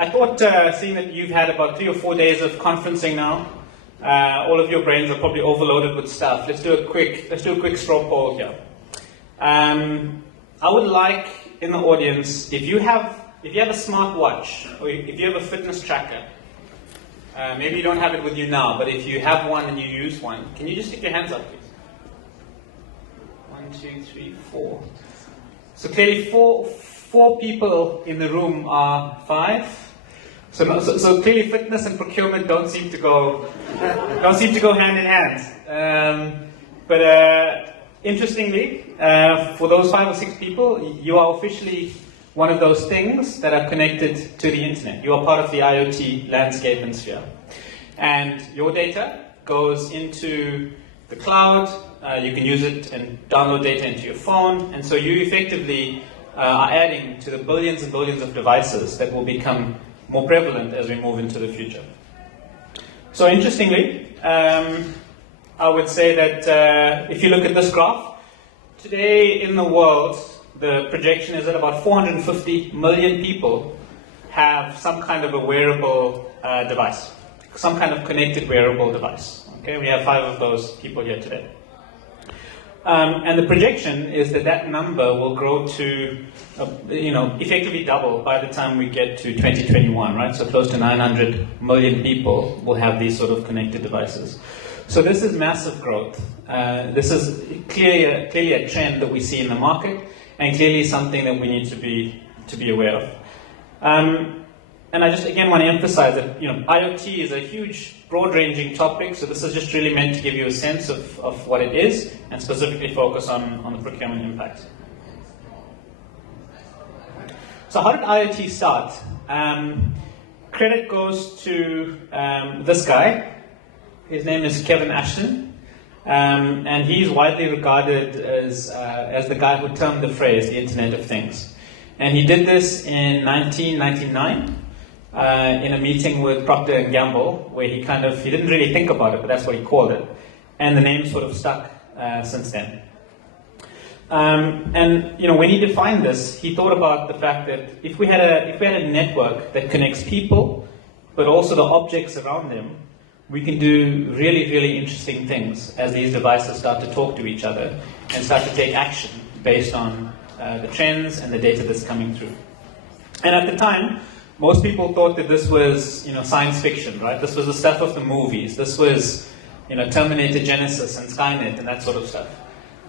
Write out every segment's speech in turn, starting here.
I thought, seeing that you've had about 3 or 4 days of conferencing now, all of your brains are probably overloaded with stuff. Let's do a quick straw poll here. I would like in the audience, if you have a smart watch or if you have a fitness tracker, maybe you don't have it with you now, but if you have one and you use one, can you just stick your hands up, please? 1, 2, 3, 4. So clearly four people in the room are 5. So clearly fitness and procurement don't seem to go hand in hand. But interestingly, for those 5 or 6 people, you are officially one of those things that are connected to the internet. You are part of the IoT landscape and sphere. And your data goes into the cloud. You can use it and download data into your phone. And so you effectively are adding to the billions and billions of devices that will become more prevalent as we move into the future. So interestingly, I would say that if you look at this graph, today in the world, the projection is that about 450 million people have some kind of a wearable device, some kind of connected wearable device. Okay, we have 5 of those people here today. And the projection is that that number will grow to, effectively double by the time we get to 2021, right? So close to 900 million people will have these sort of connected devices. So this is massive growth. This is clearly a trend that we see in the market, and clearly something that we need to be aware of. And I just again want to emphasize that IoT is a huge, broad-ranging topic. So this is just really meant to give you a sense of what it is, and specifically focus on the procurement impact. So how did IoT start? Credit goes to this guy. His name is Kevin Ashton, and he's widely regarded as the guy who termed the phrase the Internet of Things. And he did this in 1999 in a meeting with Procter & Gamble, where he didn't really think about it, but that's what he called it. And the name sort of stuck since then. And when he defined this, he thought about the fact that if we had a network that connects people, but also the objects around them, we can do really, really interesting things as these devices start to talk to each other and start to take action based on the trends and the data that's coming through. And at the time, most people thought that this was, science fiction, right? This was the stuff of the movies. This was, Terminator Genesis and Skynet and that sort of stuff.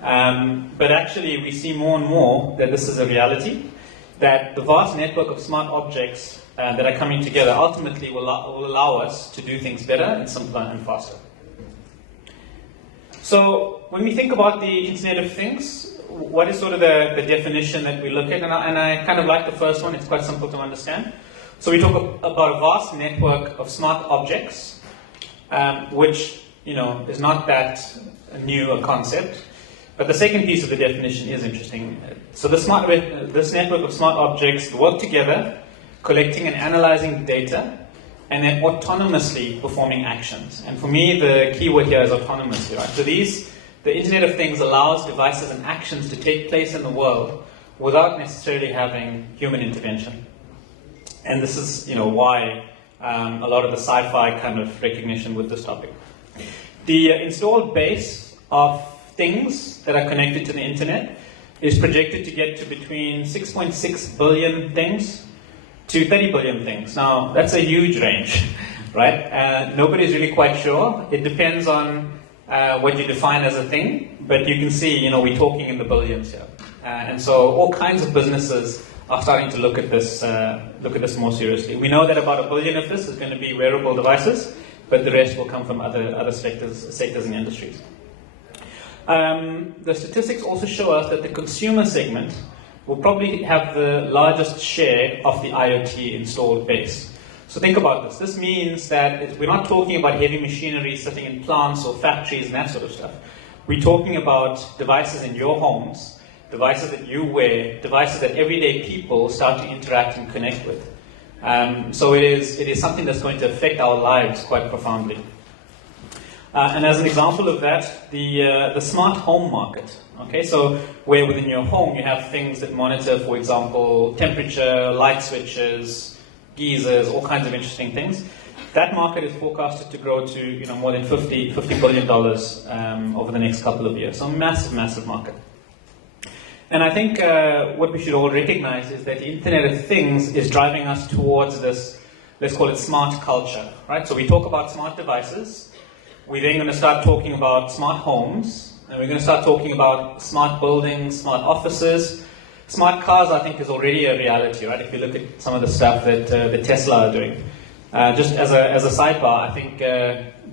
But actually, we see more and more that this is a reality, that the vast network of smart objects that are coming together ultimately will allow us to do things better and simpler and faster. So when we think about the Internet of Things, what is sort of the definition that we look at? And I kind of like the first one. It's quite simple to understand. So we talk about a vast network of smart objects, which is not that new a concept. But the second piece of the definition is interesting. So this network of smart objects work together, collecting and analyzing data, and then autonomously performing actions. And for me, the key word here is autonomously, right? So the Internet of Things allows devices and actions to take place in the world without necessarily having human intervention. And this is, why a lot of the sci-fi kind of recognition with this topic. The installed base of things that are connected to the internet is projected to get to between 6.6 billion things to 30 billion things. Now, that's a huge range, right? Nobody's really quite sure. It depends on what you define as a thing, but you can see, we're talking in the billions here. And so all kinds of businesses are starting to look at this more seriously. We know that about 1 billion of this is going to be wearable devices, but the rest will come from other sectors and industries. The statistics also show us that the consumer segment will probably have the largest share of the IoT installed base. So think about this. This means that we're not talking about heavy machinery sitting in plants or factories and that sort of stuff. We're talking about devices in your homes, devices that you wear, devices that everyday people start to interact and connect with. So it is something that's going to affect our lives quite profoundly. And as an example of that, the smart home market. Okay, so where within your home you have things that monitor, for example, temperature, light switches, geysers, all kinds of interesting things. That market is forecasted to grow to more than $50 billion over the next couple of years. So massive, massive market. And I think what we should all recognize is that the Internet of Things is driving us towards this, let's call it smart culture, right? So we talk about smart devices. We're then going to start talking about smart homes. And we're going to start talking about smart buildings, smart offices. Smart cars, I think, is already a reality, right? If you look at some of the stuff that Tesla are doing. Just as a sidebar, I think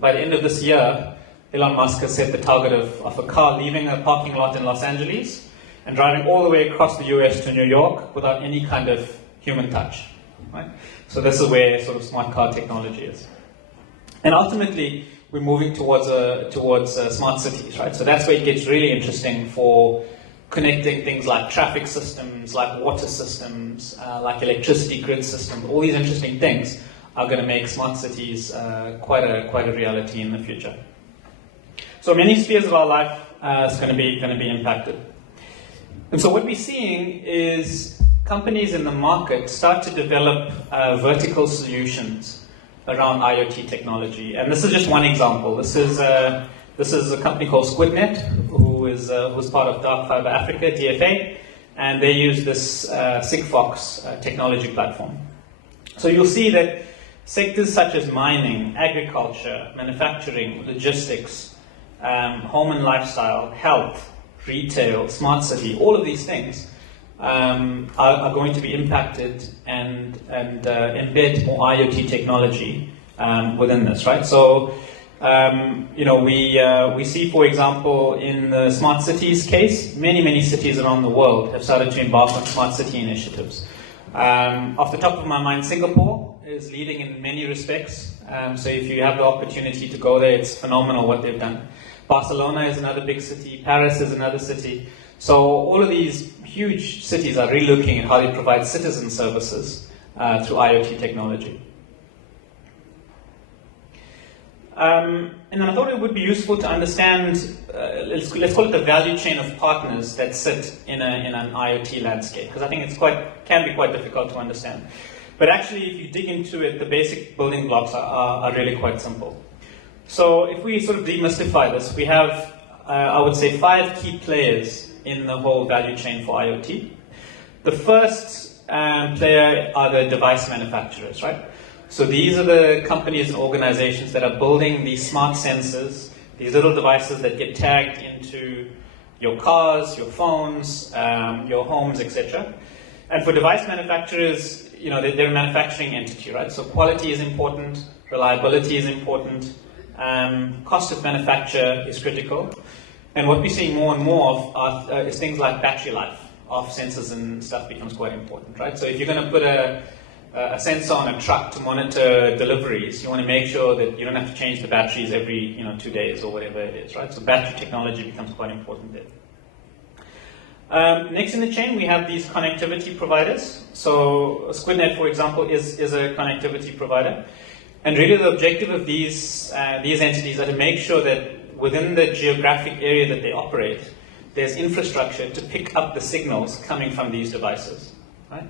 by the end of this year, Elon Musk has set the target of a car leaving a parking lot in Los Angeles and driving all the way across the US to New York without any kind of human touch, right? So this is where sort of smart car technology is. And ultimately, we're moving towards smart cities, right? So that's where it gets really interesting for connecting things like traffic systems, like water systems, like electricity grid systems. All these interesting things are going to make smart cities quite a reality in the future. So many spheres of our life is going to be impacted. And so what we're seeing is companies in the market start to develop vertical solutions around IoT technology. And this is just one example. This is a company called SquidNet, who's part of Dark Fiber Africa, DFA, and they use this Sigfox technology platform. So you'll see that sectors such as mining, agriculture, manufacturing, logistics, home and lifestyle, health, retail, smart city, all of these things are going to be impacted and embed more IoT technology within this, right? So, we see, for example, in the smart cities case, many cities around the world have started to embark on smart city initiatives. Off the top of my mind, Singapore is leading in many respects. So if you have the opportunity to go there, it's phenomenal what they've done. Barcelona is another big city. Paris is another city. So all of these huge cities are really looking at how they provide citizen services through IoT technology. And then I thought it would be useful to understand, let's call it the value chain of partners that sit in an IoT landscape, because I think can be quite difficult to understand. But actually, if you dig into it, the basic building blocks are really quite simple. So if we sort of demystify this, we have, I would say, 5 key players in the whole value chain for IoT. The first player are the device manufacturers, right? So these are the companies and organizations that are building these smart sensors, these little devices that get tagged into your cars, your phones, your homes, etc. And for device manufacturers, they're a manufacturing entity, right? So quality is important, reliability is important, cost of manufacture is critical. And what we're seeing more and more of is things like battery life of sensors and stuff becomes quite important, right? So if you're going to put a sensor on a truck to monitor deliveries, you want to make sure that you don't have to change the batteries every 2 days or whatever it is, right? So battery technology becomes quite important there. Next in the chain, we have these connectivity providers. So SquidNet, for example, is a connectivity provider. And really the objective of these entities are to make sure that within the geographic area that they operate, there's infrastructure to pick up the signals coming from these devices, right?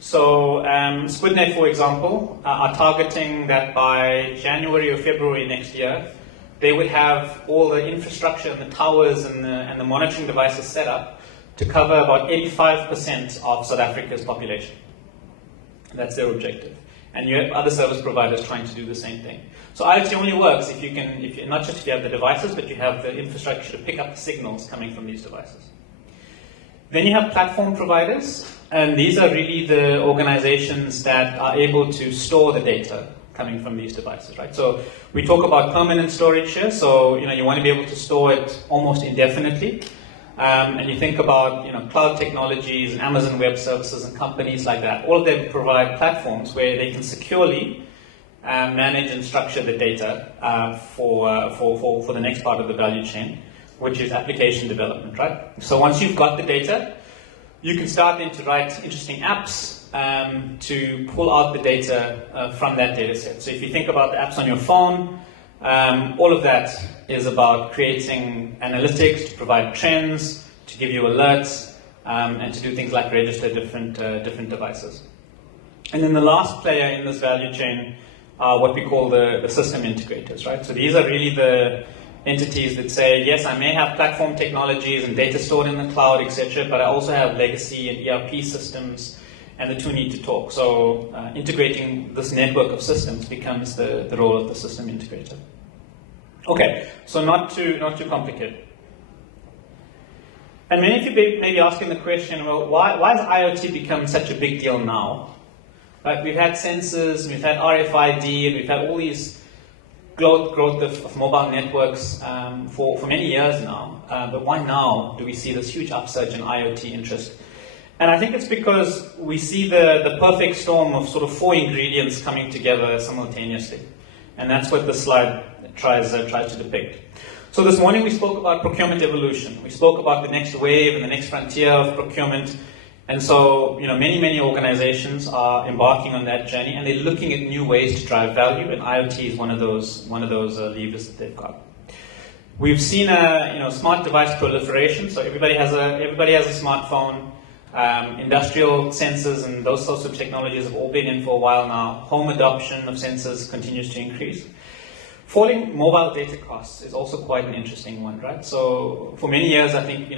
So SquidNet, for example, are targeting that by January or February next year, they would have all the infrastructure and the towers and the monitoring devices set up to cover about 85% of South Africa's population. That's their objective. And you have other service providers trying to do the same thing. So IoT only works if not just if you have the devices, but you have the infrastructure to pick up the signals coming from these devices. Then you have platform providers, and these are really the organizations that are able to store the data coming from these devices, right? So we talk about permanent storage here, so you want to be able to store it almost indefinitely. And you think about cloud technologies and Amazon Web Services and companies like that. All of them provide platforms where they can securely manage and structure the data for the next part of the value chain, which is application development, right? So once you've got the data, you can start then to write interesting apps to pull out the data from that data set. So if you think about the apps on your phone, all of that is about creating analytics to provide trends, to give you alerts, and to do things like register different devices. And then the last player in this value chain are what we call the system integrators, right? So these are really the entities that say, yes, I may have platform technologies and data stored in the cloud, etc., but I also have legacy and ERP systems, and the two need to talk. So integrating this network of systems becomes the role of the system integrator. Okay, so not too complicated. And many of you may be asking the question, well, why has IoT become such a big deal now? Right? We've had sensors, we've had RFID, and we've had all these growth of mobile networks for many years now. But why now do we see this huge upsurge in IoT interest? And I think it's because we see the perfect storm of sort of 4 ingredients coming together simultaneously. And that's what this slide tries to depict. So this morning we spoke about procurement evolution. We spoke about the next wave and the next frontier of procurement. And so, many organizations are embarking on that journey, and they're looking at new ways to drive value, and IoT is one of those levers that they've got. We've seen smart device proliferation. So everybody has a smartphone. Industrial sensors and those sorts of technologies have all been in for a while now. Home adoption of sensors continues to increase. Falling mobile data costs is also quite an interesting one, right? So for many years, I think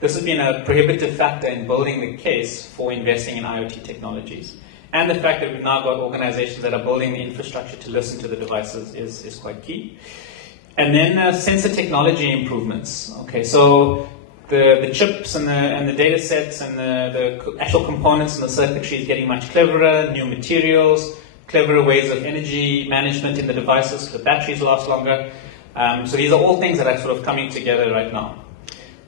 this has been a prohibitive factor in building the case for investing in IoT technologies. And the fact that we've now got organizations that are building the infrastructure to listen to the devices is quite key. And then sensor technology improvements. Okay, so the chips and the data sets and the actual components and the circuitry is getting much cleverer, new materials, cleverer ways of energy management in the devices, so the batteries last longer. So these are all things that are sort of coming together right now.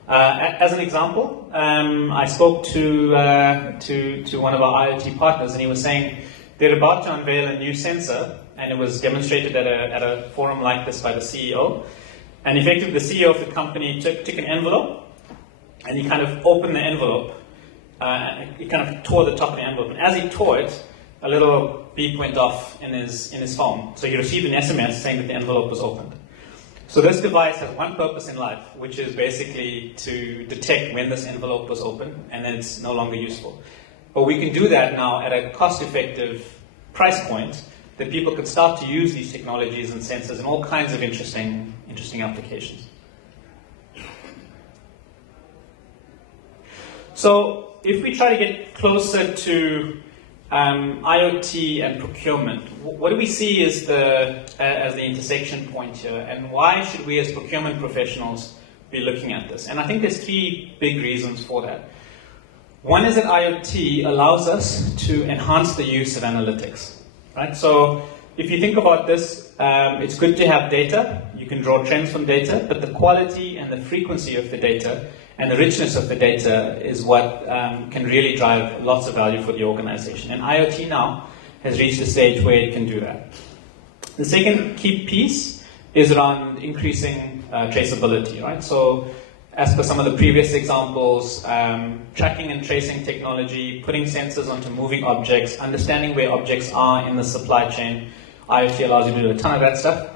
As an example, I spoke to one of our IoT partners, and he was saying they're about to unveil a new sensor, and it was demonstrated at a forum like this by the CEO. And effectively, the CEO of the company took an envelope, and he kind of opened the envelope. He kind of tore the top of the envelope, and as he tore it, a little beep went off in his phone. So he received an SMS saying that the envelope was opened. So this device has one purpose in life, which is basically to detect when this envelope was open, and then it's no longer useful. But we can do that now at a cost-effective price point that people could start to use these technologies and sensors in all kinds of interesting applications. So if we try to get closer to IoT and procurement, what do we see as the intersection point here, and why should we as procurement professionals be looking at this? And I think there's 3 big reasons for that. One is that IoT allows us to enhance the use of analytics, right? So if you think about this, it's good to have data. You can draw trends from data, but the quality and the frequency of the data and the richness of the data is what can really drive lots of value for the organization. And IoT now has reached a stage where it can do that. The second key piece is around increasing traceability, right? So as per some of the previous examples, tracking and tracing technology, putting sensors onto moving objects, understanding where objects are in the supply chain. IoT allows you to do a ton of that stuff.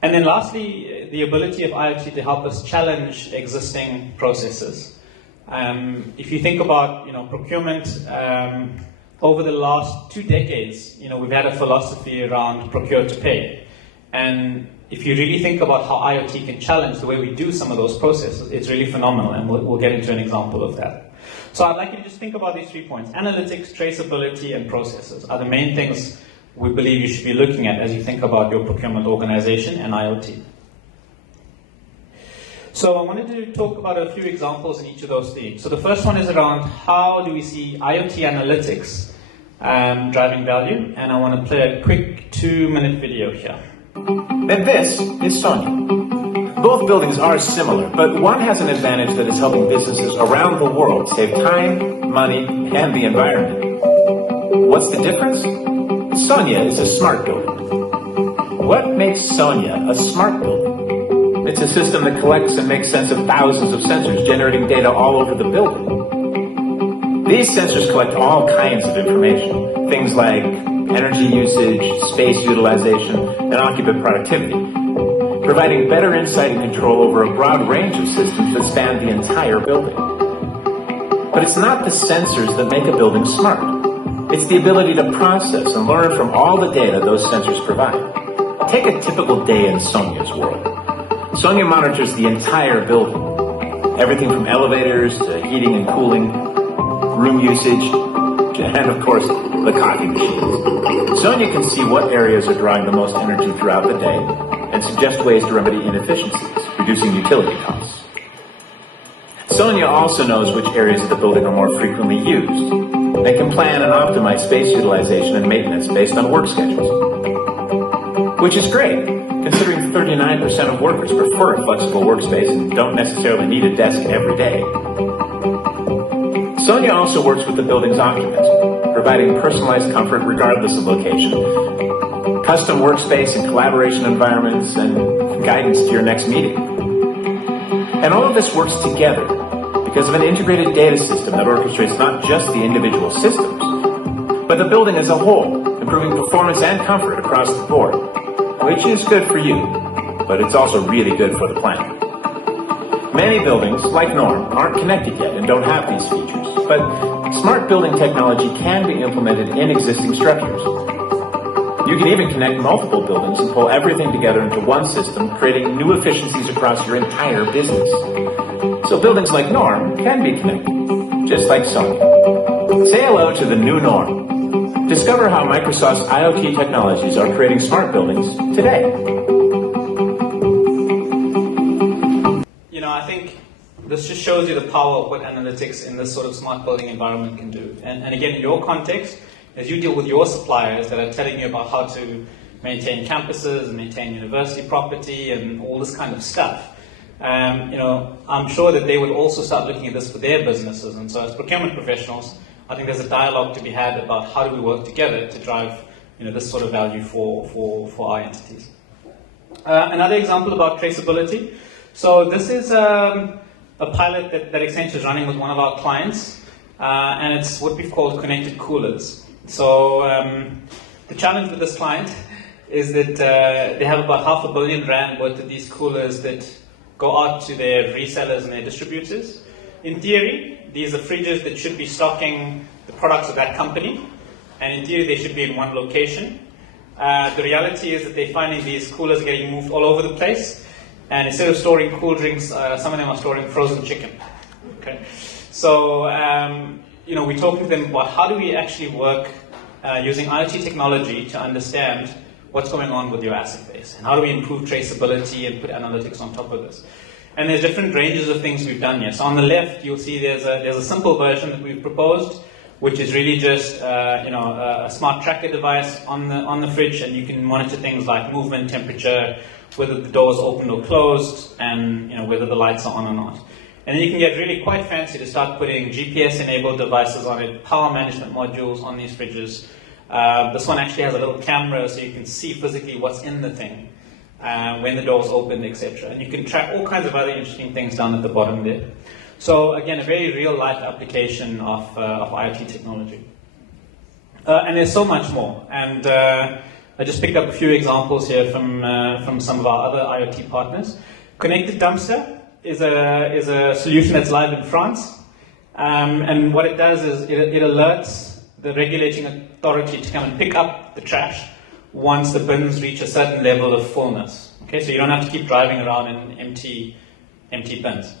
And then lastly, the ability of IoT to help us challenge existing processes. If you think about, procurement, over the last 2 decades, we've had a philosophy around procure to pay. And if you really think about how IoT can challenge the way we do some of those processes, it's really phenomenal, and we'll get into an example of that. So I'd like you to just think about these 3 points. Analytics, traceability, and processes are the main things we believe you should be looking at as you think about your procurement organization and IoT. So I wanted to talk about a few examples in each of those themes. So the first one is around how do we see IoT analytics driving value, and I want to play a quick 2-minute video here. And this is Sonia. Both buildings are similar, but one has an advantage that is helping businesses around the world save time, money, and the environment. What's the difference? Sonia is a smart building. What makes Sonia a smart building? It's a system that collects and makes sense of thousands of sensors, generating data all over the building. These sensors collect all kinds of information, things like energy usage, space utilization, and occupant productivity, providing better insight and control over a broad range of systems that span the entire building. But it's not the sensors that make a building smart. It's the ability to process and learn from all the data those sensors provide. Take a typical day in Sonia's world. Sonia monitors the entire building. Everything from elevators to heating and cooling, room usage, and of course, the coffee machines. Sonia can see what areas are drawing the most energy throughout the day and suggest ways to remedy inefficiencies, reducing utility costs. Sonia also knows which areas of the building are more frequently used and can plan and optimize space utilization and maintenance based on work schedules. Which is great, considering 39% of workers prefer a flexible workspace and don't necessarily need a desk every day. Sonia also works with the building's occupants, providing personalized comfort regardless of location, custom workspace and collaboration environments, and guidance to your next meeting. And all of this works together because of an integrated data system that orchestrates not just the individual systems, but the building as a whole, improving performance and comfort across the board, which is good for you, but it's also really good for the planet. Many buildings, like Norm, aren't connected yet and don't have these features, but smart building technology can be implemented in existing structures. You can even connect multiple buildings and pull everything together into one system, creating new efficiencies across your entire business. So buildings like Norm can be connected, just like Sonia. Say hello to the new Norm. Discover how Microsoft's IoT technologies are creating smart buildings today. You know, I think this just shows you the power of what analytics in this sort of smart building environment can do. And again, in your context, as you deal with your suppliers that are telling you about how to maintain campuses and maintain university property and all this kind of stuff, you know, I'm sure that they would also start looking at this for their businesses. And so as procurement professionals, I think there's a dialogue to be had about how do we work together to drive, you know, this sort of value for our entities. Another example about traceability. So this is a pilot that Accenture is running with one of our clients, and it's what we've called connected coolers. So the challenge with this client is that they have about R500 million worth of these coolers that go out to their resellers and their distributors. In theory, these are fridges that should be stocking the products of that company, and in theory they should be in one location. The reality is that they're finding these coolers getting moved all over the place, and instead of storing cool drinks, some of them are storing frozen chicken. Okay, so you know, we're talking to them about how do we actually work using IoT technology to understand what's going on with your asset base, and how do we improve traceability and put analytics on top of this. And there's different ranges of things we've done here. So on the left, you'll see there's a simple version that we've proposed, which is really just you know, a smart tracker device on the fridge, and you can monitor things like movement, temperature, whether the door is open or closed, and you know, whether the lights are on or not. And then you can get really quite fancy to start putting GPS-enabled devices on it, power management modules on these fridges. This one actually has a little camera, so you can see physically what's in the thing, when the door's open, etc. And you can track all kinds of other interesting things down at the bottom there. So again, a very real-life application of IoT technology. And there's so much more. And I just picked up a few examples here from some of our other IoT partners. Connected Dumpster is a solution that's live in France. And what it does is it alerts the regulating authority to come and pick up the trash once the bins reach a certain level of fullness. Okay, so you don't have to keep driving around in empty bins.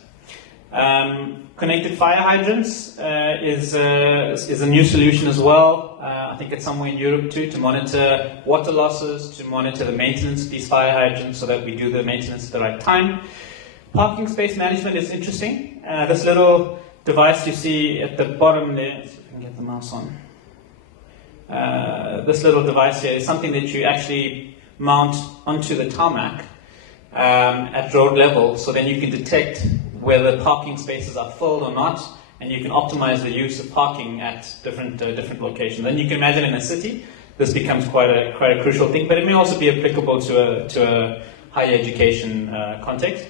Connected fire hydrants is a new solution as well. I think it's somewhere in Europe too, to monitor water losses, to monitor the maintenance of these fire hydrants so that we do the maintenance at the right time. Parking space management is interesting. This little device you see at the bottom there, let's see if I can get the mouse on. This little device here is something that you actually mount onto the tarmac at road level, so then you can detect whether parking spaces are filled or not, and you can optimize the use of parking at different locations. And you can imagine in a city, this becomes quite a crucial thing, but it may also be applicable to a higher education context.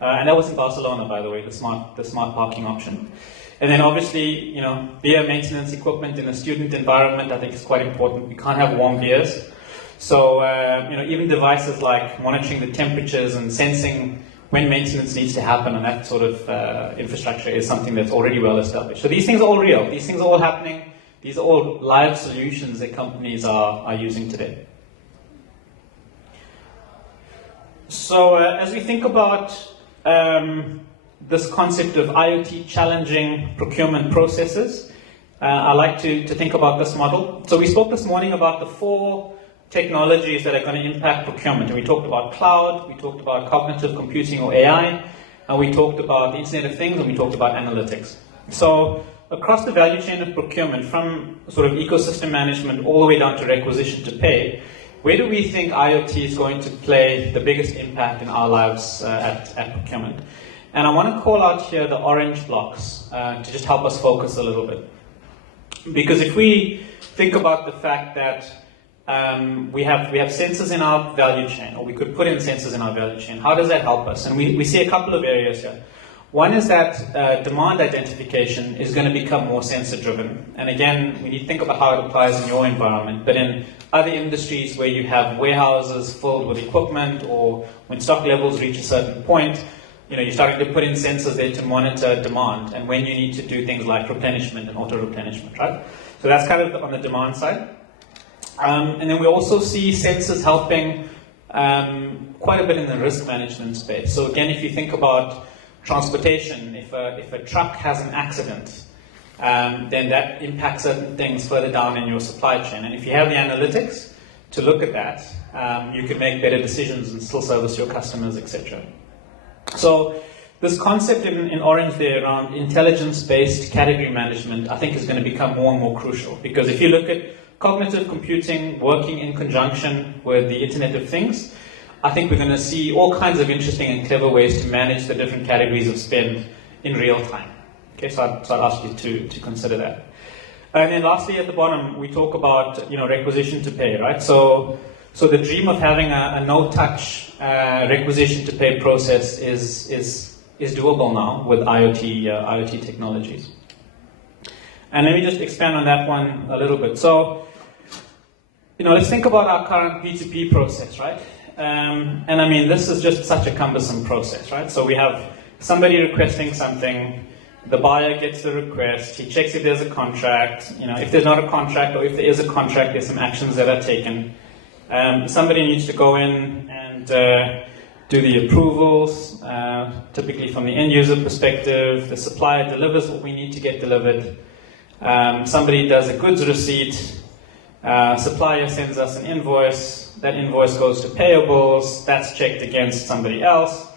And that was in Barcelona, by the way, the smart parking option. And then obviously, you know, beer maintenance equipment in a student environment, I think is quite important. We can't have warm beers. So, you know, even devices like monitoring the temperatures and sensing when maintenance needs to happen and that sort of infrastructure is something that's already well established. So these things are all real. These things are all happening. These are all live solutions that companies are using today. So as we think about this concept of IoT challenging procurement processes, I like to think about this model. So we spoke this morning about the 4 technologies that are going to impact procurement. And we talked about cloud, we talked about cognitive computing or AI, and we talked about the Internet of Things, and we talked about analytics. So across the value chain of procurement, from sort of ecosystem management all the way down to requisition to pay, where do we think IoT is going to play the biggest impact in our lives at procurement? And I want to call out here the orange blocks to just help us focus a little bit. Because if we think about the fact that we have sensors in our value chain, or we could put in sensors in our value chain, how does that help us? And we see a couple of areas here. One is that demand identification is going to become more sensor driven. And again, we need to think about how it applies in your environment. But in other industries where you have warehouses filled with equipment, or when stock levels reach a certain point, you're starting to put in sensors there to monitor demand and when you need to do things like replenishment and auto replenishment, right? So that's kind of on the demand side. And then we also see sensors helping quite a bit in the risk management space. So again, if you think about transportation, if a truck has an accident, then that impacts certain things further down in your supply chain. And if you have the analytics to look at that, you can make better decisions and still service your customers, etc. So this concept in orange there around intelligence-based category management, I think is going to become more and more crucial. Because if you look at cognitive computing working in conjunction with the Internet of Things, I think we're going to see all kinds of interesting and clever ways to manage the different categories of spend in real time. Okay, so I'd ask you to consider that. And then lastly, at the bottom, we talk about requisition to pay, right? So the dream of having a no-touch requisition to pay process is doable now with IoT technologies. And let me just expand on that one a little bit. So, let's think about our current P2P process, right? And I mean, this is just such a cumbersome process, right? So we have somebody requesting something, the buyer gets the request, he checks if there's a contract, if there's not a contract, or if there is a contract, there's some actions that are taken. Somebody needs to go in and do the approvals, typically from the end user perspective. The supplier delivers what we need to get delivered. Somebody does a goods receipt. Supplier sends us an invoice. That invoice goes to payables. That's checked against somebody else.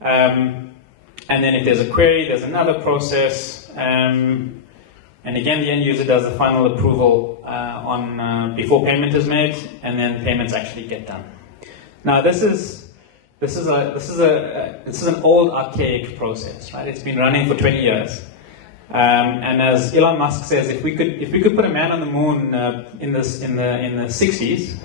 And then if there's a query, there's another process. And again, the end user does the final approval before payment is made, and then payments actually get done. Now, this is an old archaic process, right? It's been running for 20 years. And as Elon Musk says, if we could put a man on the moon in the 60s,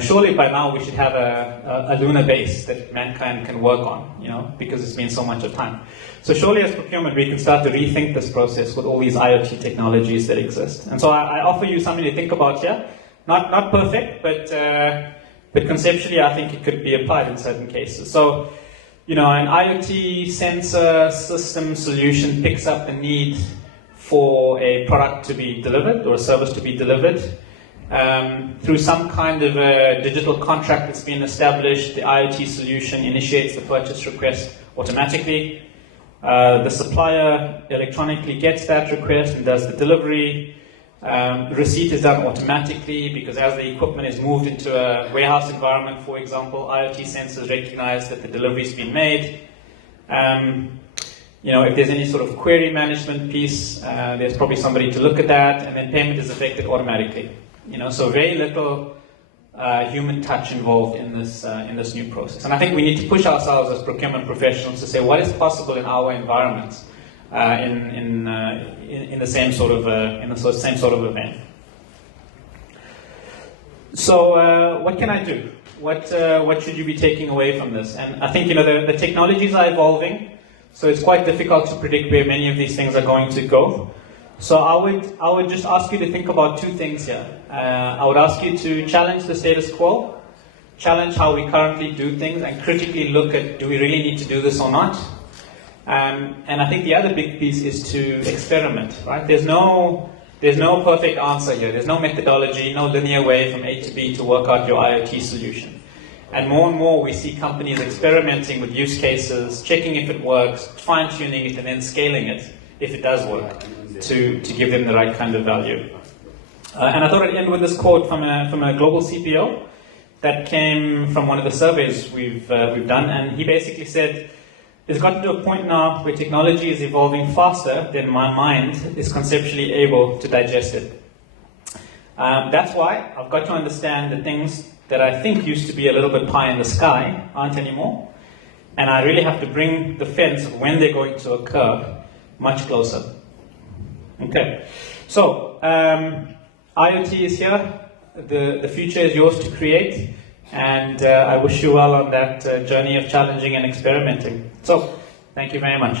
surely by now we should have a lunar base that mankind can work on, because it's been so much of time. So surely as procurement, we can start to rethink this process with all these IoT technologies that exist. And so I offer you something to think about here. Not perfect, but conceptually I think it could be applied in certain cases. So, an IoT sensor system solution picks up the need for a product to be delivered or a service to be delivered. Through some kind of a digital contract that's been established, the IoT solution initiates the purchase request automatically. The supplier electronically gets that request and does the delivery. Receipt is done automatically because as the equipment is moved into a warehouse environment, for example, IoT sensors recognize that the delivery's been made. If there's any sort of query management piece, there's probably somebody to look at that, and then payment is effected automatically. So very little human touch involved in this new process. And I think we need to push ourselves as procurement professionals to say what is possible in our environments in the same sort of event. So what can I do? What should you be taking away from this? And I think the technologies are evolving, so it's quite difficult to predict where many of these things are going to go. So I would just ask you to think about two things here. I would ask you to challenge the status quo, challenge how we currently do things, and critically look at, do we really need to do this or not? And I think the other big piece is to experiment, right? There's no There's no perfect answer here. There's no methodology, no linear way from A to B to work out your IoT solution. And more we see companies experimenting with use cases, checking if it works, fine-tuning it, and then scaling it, if it does work, to give them the right kind of value. And I thought I'd end with this quote from a global CPO that came from one of the surveys we've done, and he basically said, it's gotten to a point now where technology is evolving faster than my mind is conceptually able to digest it. That's why I've got to understand the things that I think used to be a little bit pie in the sky aren't anymore, and I really have to bring the fence of when they're going to occur much closer. Okay, so IoT is here. The future is yours to create. And I wish you well on that journey of challenging and experimenting. So, thank you very much.